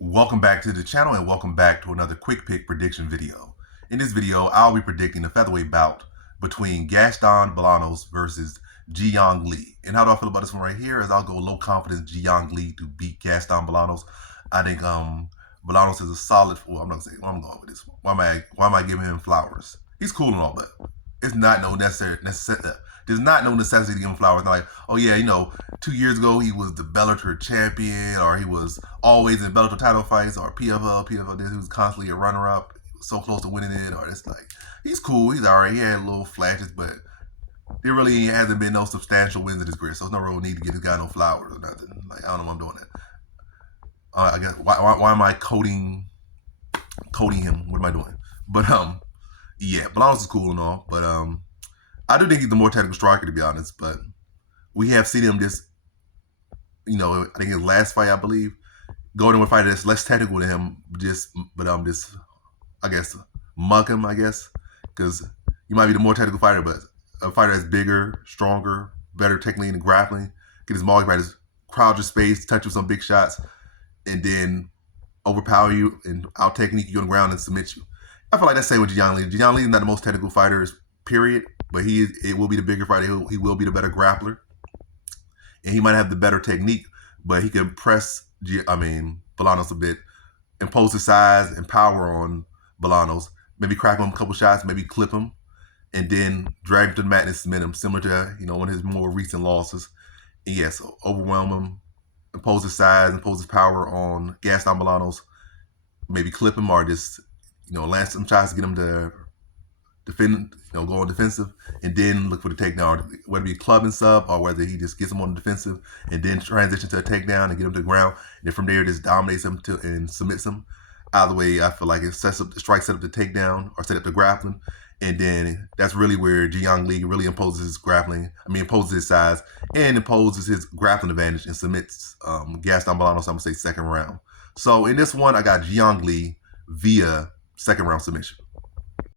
Welcome back to the channel and welcome back to another quick pick prediction video. In this video, I'll be predicting the featherweight bout between Gaston Bolanos versus Jeong Yeong. And how do I feel about this one right here? Is I'll go low confidence Jeong Yeong to beat Gaston Bolanos. I think Bolanos is a solid. Well, I'm not saying I'm going with this one. Why am I giving him flowers? He's cool and all, but it's not no necessary. There's not no necessity to give him flowers. Not like, oh yeah, 2 years ago he was the Bellator champion, or he was always in Bellator title fights, or PFL. He was constantly a runner-up, so close to winning it. Or it's like he's cool, he's all right. He had little flashes, but there really hasn't been no substantial wins in his career. So there's no real need to give this guy no flowers or nothing. Like I don't know why I'm doing that. I guess why am I coding him? What am I doing? But yeah, Bolanos is cool and all, but I do think he's the more technical striker, to be honest. But we have seen him just, I think his last fight, I believe, go into a fighter that's less technical than him, I guess, mug him, I guess, because you might be the more technical fighter, but a fighter that's bigger, stronger, better technically in grappling, get his maul fighters, crowd your space, touch you with some big shots, and then overpower you and out technique you on the ground and submit you. I feel like that's the same with Jeong Yeong. Jeong Yeong is not the most technical fighter, period, but it will be the bigger fighter. He will be the better grappler, and he might have the better technique, but he can press Bolanos a bit, impose his size and power on Bolanos, maybe crack him a couple shots, maybe clip him, and then drag him to the mat and submit him, similar to one of his more recent losses. And yeah, so overwhelm him, impose his size, impose his power on Gaston Bolanos, maybe clip him or just land some shots to get him to defend, go on defensive, and then look for the takedown, whether it be club and sub or whether he just gets him on the defensive and then transition to a takedown and get him to the ground, and then from there just dominates him and submits him. Either way, I feel like it sets up the strike, set up the takedown, or set up the grappling, and then that's really where Jeong Yeong really imposes his imposes his size and imposes his grappling advantage and submits Gaston Bolanos. I'm gonna say second round. So in this one, I got Jeong Yeong via second round submission.